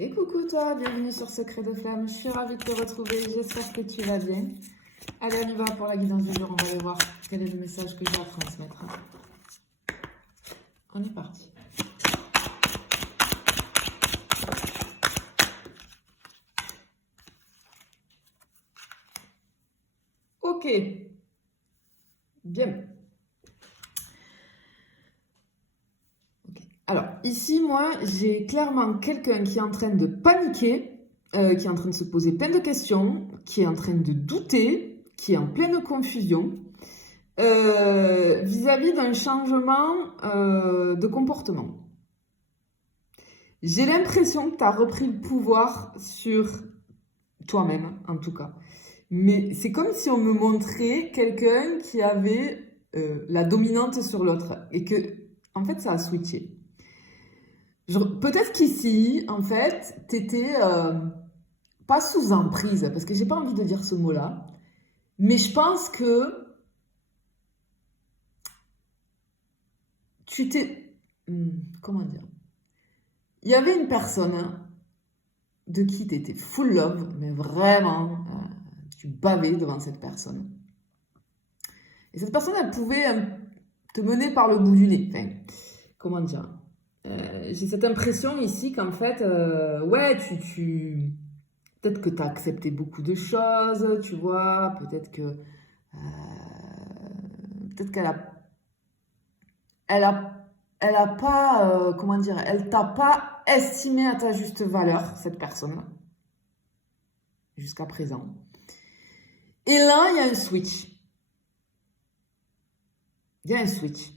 Et coucou toi, bienvenue sur Secret de Flamme, je suis ravie de te retrouver, j'espère que tu vas bien. Allez, on y va pour la guidance du jour, on va aller voir quel est le message que j'ai à transmettre. On est parti. Ok, bien. Alors, ici, moi, j'ai clairement quelqu'un qui est en train de paniquer, qui est en train de se poser plein de questions, qui est en train de douter, qui est en pleine confusion, vis-à-vis d'un changement de comportement. J'ai l'impression que tu as repris le pouvoir sur toi-même, en tout cas. Mais c'est comme si on me montrait quelqu'un qui avait la dominante sur l'autre et que, en fait, ça a switché. Peut-être qu'ici, en fait, t'étais pas sous emprise, parce que j'ai pas envie de dire ce mot-là, mais je pense que tu t'es... comment dire? Il y avait une personne de qui t'étais full love, mais vraiment, tu bavais devant cette personne. Et cette personne, elle pouvait te mener par le bout du nez. Enfin, comment dire? J'ai cette impression ici qu'en fait, ouais, peut-être que tu as accepté beaucoup de choses, tu vois, peut-être qu'elle a pas, comment dire, elle t'a pas estimé à ta juste valeur, cette personne-là, jusqu'à présent. Et là, il y a un switch. Il y a un switch.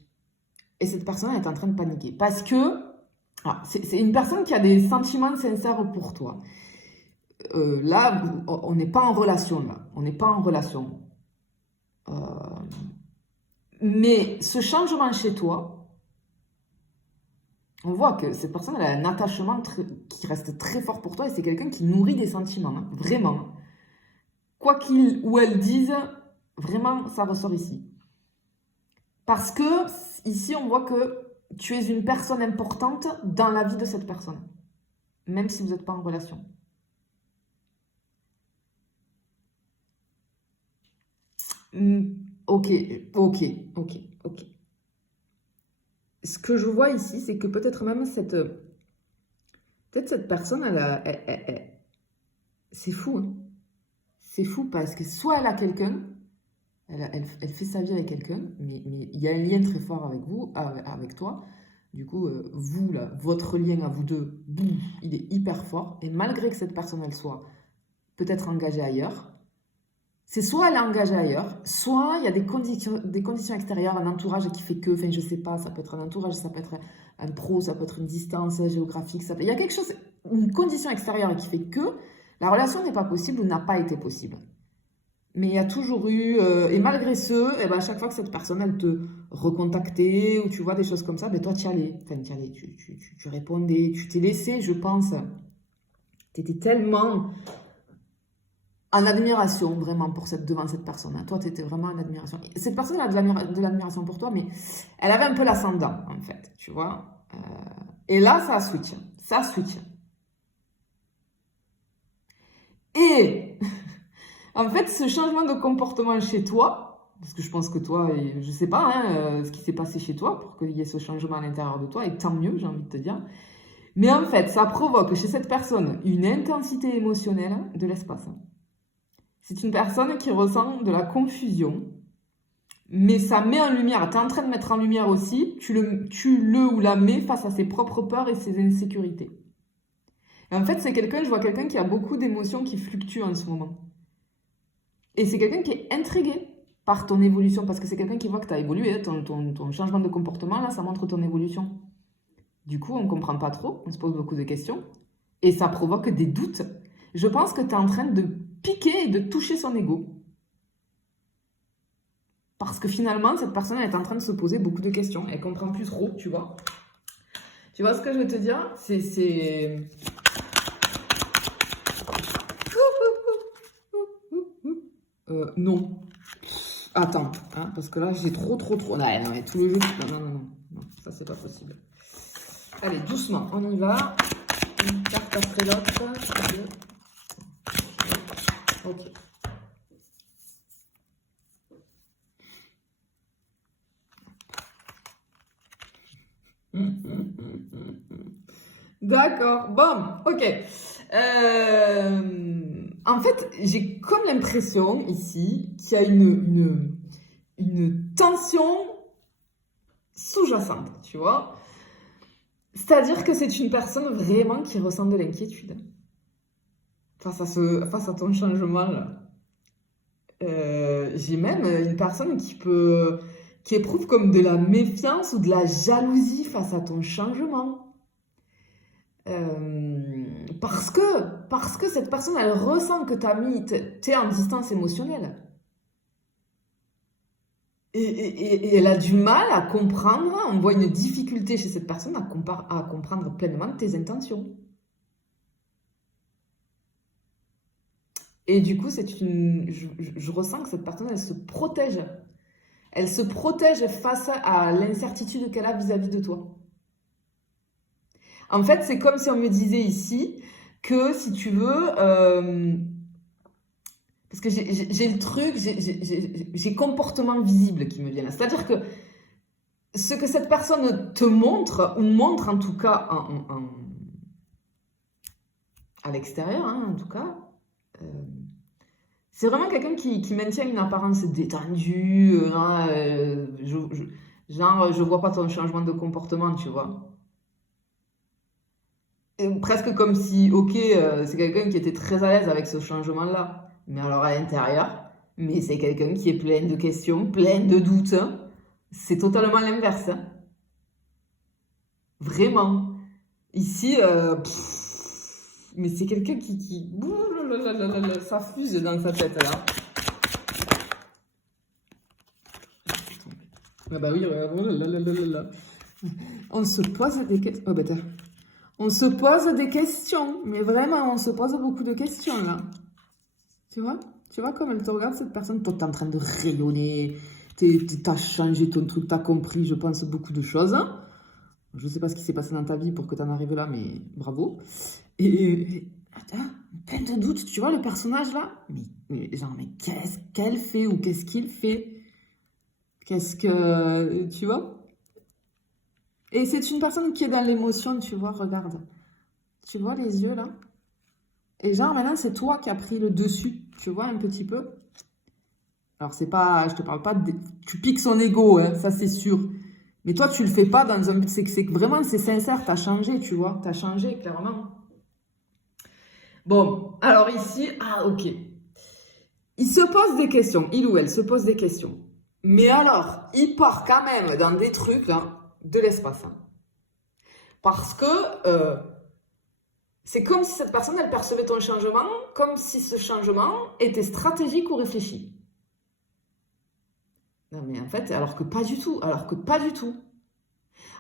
Et cette personne est en train de paniquer. Parce que c'est une personne qui a des sentiments sincères pour toi. Là, on n'est pas en relation, là. On n'est pas en relation. Mais ce changement chez toi, on voit que cette personne elle a un attachement qui reste très fort pour toi et c'est quelqu'un qui nourrit des sentiments, hein, vraiment. Quoi qu'il ou elle dise, vraiment, ça ressort ici. Parce que ici, on voit que tu es une personne importante dans la vie de cette personne, même si vous n'êtes pas en relation. Ok. Ce que je vois ici, c'est que peut-être même cette personne, c'est fou, hein. C'est fou parce que soit elle a quelqu'un, elle fait sa vie avec quelqu'un, mais il y a un lien très fort avec vous, avec toi. Du coup, vous, là, votre lien à vous deux, boum, il est hyper fort. Et malgré que cette personne, elle soit peut-être engagée ailleurs, c'est soit elle est engagée ailleurs, soit il y a des conditions extérieures, un entourage qui fait que, enfin je sais pas, ça peut être un entourage, ça peut être un pro, ça peut être une distance géographique, il y a quelque chose, une condition extérieure qui fait que la relation n'est pas possible ou n'a pas été possible. Mais il y a toujours eu, et malgré ce, et ben à chaque fois que cette personne, elle te recontactait, ou tu vois des choses comme ça, ben toi tu y allais, tu répondais, tu t'es laissé, je pense, tu étais tellement en admiration vraiment devant cette personne. Toi, tu étais vraiment en admiration. Cette personne a de l'admiration pour toi, mais elle avait un peu l'ascendant, en fait, tu vois. Et là, ça switch. Ça switch. Et en fait, ce changement de comportement chez toi, parce que je pense que toi, et je sais pas ce qui s'est passé chez toi pour qu'il y ait ce changement à l'intérieur de toi, et tant mieux, j'ai envie de te dire. Mais en fait, ça provoque chez cette personne une intensité émotionnelle de l'espace. C'est une personne qui ressent de la confusion, mais ça met en lumière, tu es en train de mettre en lumière aussi, tu le ou la mets face à ses propres peurs et ses insécurités. Et en fait, je vois quelqu'un qui a beaucoup d'émotions qui fluctuent en ce moment. Et c'est quelqu'un qui est intrigué par ton évolution, parce que c'est quelqu'un qui voit que tu as évolué, ton changement de comportement, là, ça montre ton évolution. Du coup, on ne comprend pas trop, on se pose beaucoup de questions, et ça provoque des doutes. Je pense que tu es en train de piquer et de toucher son ego. Parce que finalement, cette personne elle est en train de se poser beaucoup de questions. Elle comprend plus trop, tu vois. Tu vois ce que je veux te dire? Non. Attends, hein, parce que là, j'ai trop. Non, mais tout le jeu. Non, ça, c'est pas possible. Allez, doucement, on y va. Une carte à serait l'autre. Ok. D'accord, bon, ok. En fait, j'ai comme l'impression ici qu'il y a une tension sous-jacente, tu vois. C'est-à-dire que c'est une personne vraiment qui ressent de l'inquiétude face à ton changement là. J'ai même une personne qui éprouve comme de la méfiance ou de la jalousie face à ton changement. Parce que cette personne, elle ressent que t'es en distance émotionnelle. Et elle a du mal à comprendre, on voit une difficulté chez cette personne à comprendre pleinement tes intentions. Et du coup, je ressens que cette personne, elle se protège. Elle se protège face à l'incertitude qu'elle a vis-à-vis de toi. En fait, c'est comme si on me disait ici que si tu veux, parce que j'ai le truc, j'ai comportement visible qui me vient là. C'est-à-dire que ce que cette personne te montre, ou montre en tout cas à l'extérieur, hein, en tout cas, c'est vraiment quelqu'un qui maintient une apparence détendue, genre, je vois pas ton changement de comportement, tu vois. Et presque comme si, ok, c'est quelqu'un qui était très à l'aise avec ce changement-là. Mais alors à l'intérieur, mais c'est quelqu'un qui est plein de questions, plein de doutes, hein. C'est totalement l'inverse, hein. Vraiment. Ici, mais c'est quelqu'un ça fuse dans sa tête, là. Ah bah oui, on se pose des questions. Oh, bah, on se pose des questions, mais vraiment, on se pose beaucoup de questions, là. Tu vois? Tu vois comme elle te regarde, cette personne? Toi, t'es en train de rayonner, t'as changé ton truc, t'as compris, je pense, beaucoup de choses. Je sais pas ce qui s'est passé dans ta vie pour que t'en arrives là, mais bravo. Et attends, plein de doutes, tu vois, le personnage, là? Mais qu'est-ce qu'elle fait ou qu'est-ce qu'il fait? Qu'est-ce que... Tu vois? Et c'est une personne qui est dans l'émotion, tu vois, regarde. Tu vois les yeux, là? Et genre, maintenant, c'est toi qui as pris le dessus, tu vois, un petit peu. Alors, c'est pas, je te parle pas de, tu piques son ego, hein, ça c'est sûr. Mais toi, tu le fais pas dans un but, c'est que vraiment, c'est sincère, t'as changé, tu vois, t'as changé, clairement. Bon, alors ici, ah, ok. Il se pose des questions, il ou elle se pose des questions. Mais alors, il part quand même dans des trucs, là, de l'espace. Hein. Parce que c'est comme si cette personne, elle percevait ton changement, comme si ce changement était stratégique ou réfléchi. Non, mais en fait, alors que pas du tout, alors que pas du tout.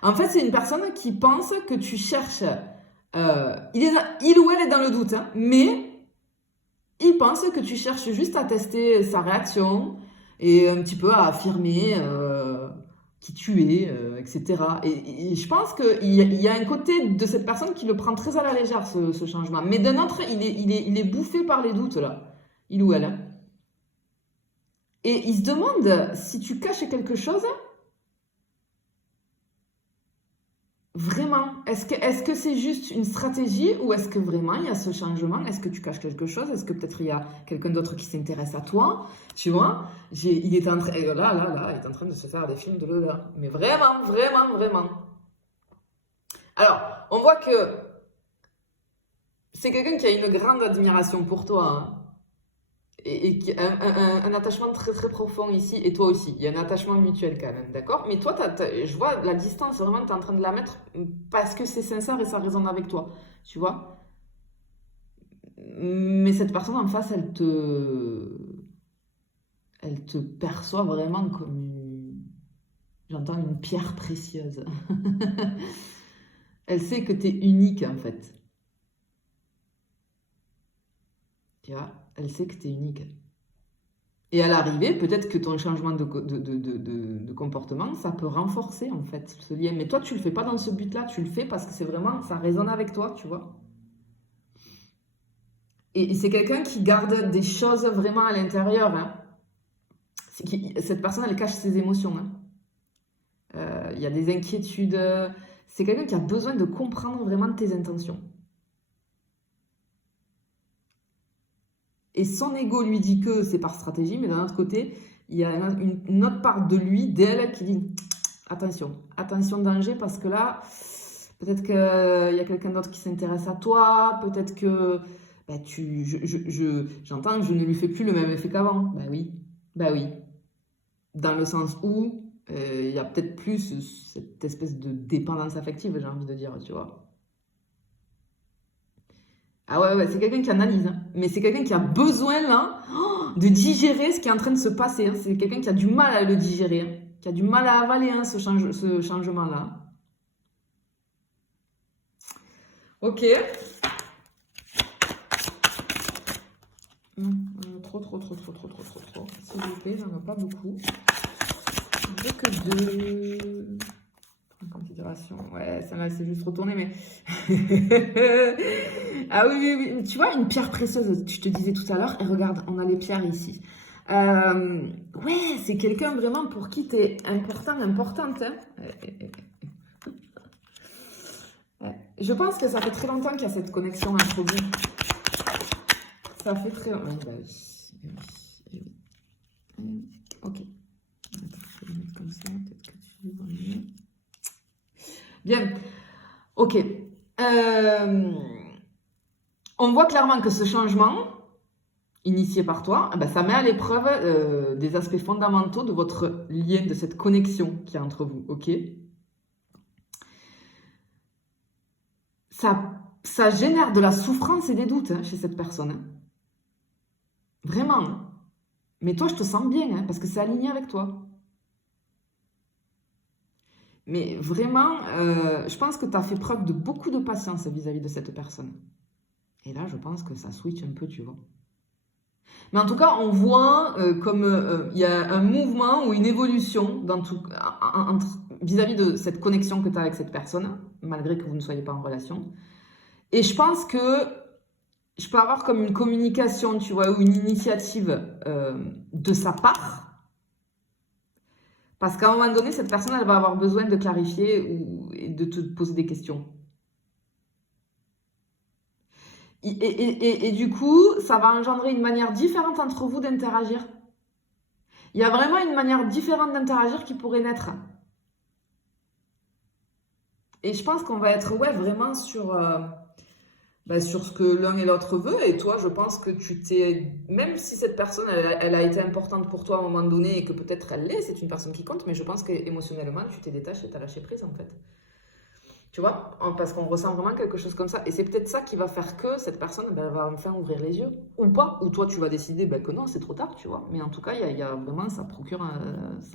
En fait, c'est une personne qui pense que tu cherches, il ou elle est dans le doute, hein, mais il pense que tu cherches juste à tester sa réaction et un petit peu à affirmer qui tu es, etc. Et je pense qu'il y a un côté de cette personne qui le prend très à la légère, ce changement. Mais d'un autre, il est bouffé par les doutes, là, il ou elle. Hein. Et il se demande si tu caches quelque chose, vraiment. Est-ce que c'est juste une stratégie ou est-ce que vraiment il y a ce changement? Est-ce que tu caches quelque chose? Est-ce que peut-être il y a quelqu'un d'autre qui s'intéresse à toi? Tu vois? Il est en train, il est en train de se faire des films de Lola. Mais vraiment, vraiment, vraiment. Alors, on voit que c'est quelqu'un qui a une grande admiration pour toi. Hein. Et qui a un attachement très très profond ici, et toi aussi. Il y a un attachement mutuel quand même, d'accord? Mais toi, je vois la distance, vraiment, tu es en train de la mettre parce que c'est sincère et ça résonne avec toi, tu vois? Mais cette personne en face, elle te perçoit vraiment comme j'entends une pierre précieuse. Elle sait que tu es unique en fait. Tu vois? Elle sait que tu es unique. Et à l'arrivée, peut-être que ton changement de comportement, ça peut renforcer en fait ce lien. Mais toi, tu le fais pas dans ce but-là, tu le fais parce que c'est vraiment, ça résonne avec toi, tu vois. Et c'est quelqu'un qui garde des choses vraiment à l'intérieur, hein. Cette personne, elle cache ses émotions, hein. Il y a des inquiétudes. C'est quelqu'un qui a besoin de comprendre vraiment tes intentions. Et son ego lui dit que c'est par stratégie, mais d'un autre côté, il y a une autre part de lui, d'elle, qui dit attention, attention danger, parce que là, peut-être qu'il y a quelqu'un d'autre qui s'intéresse à toi, peut-être que ben, j'entends que je ne lui fais plus le même effet qu'avant. Ben oui. Dans le sens où il y a peut-être plus cette espèce de dépendance affective, j'ai envie de dire, tu vois. Ah ouais, c'est quelqu'un qui analyse, hein. Mais c'est quelqu'un qui a besoin, là, de digérer ce qui est en train de se passer, hein. C'est quelqu'un qui a du mal à le digérer, hein, qui a du mal à avaler, hein, ce changement-là. Ok. Trop. S'il vous plaît, j'en ai pas beaucoup. Je veux que 2. Considération. Ouais, ça là, c'est juste retourné, mais. Ah oui. Tu vois, une pierre précieuse, je te disais tout à l'heure, et regarde, on a les pierres ici. Ouais, c'est quelqu'un vraiment pour qui t'es importante. Hein. Ouais. Je pense que ça fait très longtemps qu'il y a cette connexion entre vous. Ça fait très longtemps. Oui. Ok. Attends, je vais le mettre comme ça, peut-être que tu vois mieux. Bien. Ok. On voit clairement que ce changement, initié par toi, ça met à l'épreuve des aspects fondamentaux de votre lien, de cette connexion qu'il y a entre vous. Ok. Ça génère de la souffrance et des doutes, hein, chez cette personne. Hein. Vraiment. Hein. Mais toi, je te sens bien, hein, parce que c'est aligné avec toi. Mais vraiment, je pense que tu as fait preuve de beaucoup de patience vis-à-vis de cette personne. Et là, je pense que ça switch un peu, tu vois. Mais en tout cas, on voit comme il y a un mouvement ou une évolution vis-à-vis de cette connexion que tu as avec cette personne, malgré que vous ne soyez pas en relation. Et je pense que je peux avoir comme une communication, tu vois, ou une initiative de sa part. Parce qu'à un moment donné, cette personne, elle va avoir besoin de clarifier et de te poser des questions. Et du coup, ça va engendrer une manière différente entre vous d'interagir. Il y a vraiment une manière différente d'interagir qui pourrait naître. Et je pense qu'on va être vraiment sur ce que l'un et l'autre veut. Et toi, je pense que tu t'es... Même si cette personne, elle a été importante pour toi à un moment donné et que peut-être elle l'est, c'est une personne qui compte, mais je pense qu'émotionnellement, tu t'es détaché et tu as lâché prise en fait. Tu vois, parce qu'on ressent vraiment quelque chose comme ça. Et c'est peut-être ça qui va faire que cette personne, elle va enfin ouvrir les yeux. Ou pas. Ou toi, tu vas décider que non, c'est trop tard, tu vois. Mais en tout cas, il y a vraiment, ça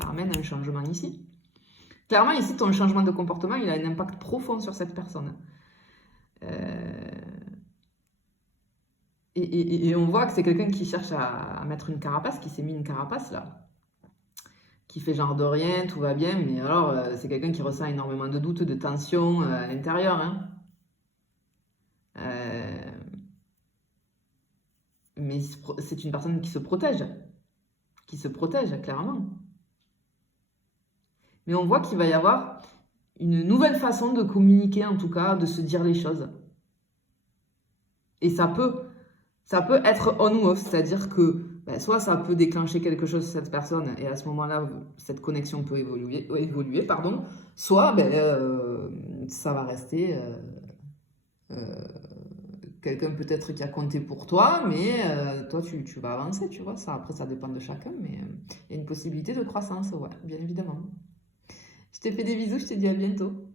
ramène un changement ici. Clairement, ici, ton changement de comportement, il a un impact profond sur cette personne. Et on voit que c'est quelqu'un qui cherche à mettre une carapace, qui s'est mis une carapace, là. Qui fait genre de rien, tout va bien, mais alors c'est quelqu'un qui ressent énormément de doutes, de tensions à l'intérieur. Hein. Mais c'est une personne qui se protège, clairement. Mais on voit qu'il va y avoir une nouvelle façon de communiquer, en tout cas, de se dire les choses. Et ça peut être on ou off, c'est-à-dire que soit ça peut déclencher quelque chose chez cette personne et à ce moment-là, cette connexion peut évoluer, soit ça va rester quelqu'un peut-être qui a compté pour toi, mais toi tu vas avancer, tu vois. Après, ça dépend de chacun, mais il y a une possibilité de croissance, ouais, bien évidemment. Je te fais des bisous, je te dis à bientôt.